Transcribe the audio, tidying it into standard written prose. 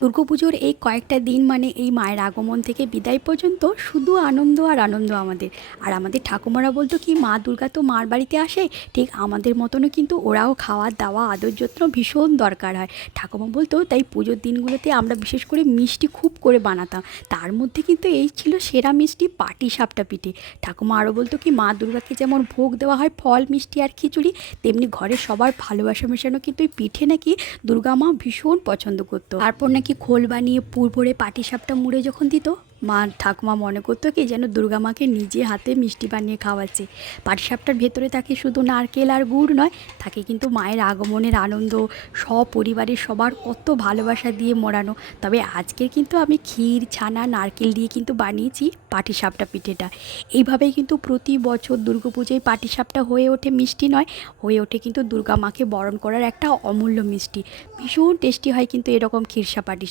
দুর্গাপুজোর এই কয়েকটা দিন মানে এই মায়ের আগমন থেকে বিদায় পর্যন্ত শুধু আনন্দ আর আনন্দ আমাদের। আর আমাদের ঠাকুমারা বলতো কি মা দুর্গা তো মার বাড়িতে আসে, ঠিক আমাদের মতনও কিন্তু ওরাও খাওয়া দাওয়া আদর যত্ন ভীষণ দরকার হয়। ঠাকুমা বলতো তাই পুজোর দিনগুলোতে আমরা বিশেষ করে মিষ্টি খুব করে বানাতাম। তার মধ্যে কিন্তু এই ছিল সেরা মিষ্টি পাটিসাপটা পিঠে। ঠাকুমা আরও বলতো কি মা দুর্গাকে যেমন ভোগ দেওয়া হয় ফল মিষ্টি আর খিচুড়ি, তেমনি ঘরের সবার ভালোবাসা মেশানো কিন্তু এই পিঠে নাকি দুর্গা মা ভীষণ পছন্দ করতো। তারপর নাকি খোল বানিয়ে পুর ভরে পাটিসাপটা মুড়ে যখন দিত, মা ঠাকুমা মনে করতো কি যেন দুর্গা মাকে নিজে হাতে মিষ্টি বানিয়ে খাওয়াচ্ছে। পাটিসাপটার ভেতরে থাকে শুধু নারকেল আর গুড় নয়, থাকে কিন্তু মায়ের আগমনের আনন্দ, সপরিবারের সবার কত ভালোবাসা দিয়ে মোড়ানো। তবে আজকের কিন্তু আমি ক্ষীর ছানা নারকেল দিয়ে কিন্তু বানিয়েছি পাটিসাপটা পিঠেটা। এইভাবেই কিন্তু প্রতি বছর দুর্গাপুজোয় পাটিসাপটা হয়ে ওঠে মিষ্টি নয়, হয়ে ওঠে কিন্তু দুর্গা মাকে বরণ করার একটা অমূল্য মিষ্টি। ভীষণ টেস্টি হয় কিন্তু এরকম ক্ষীরসা পাটি।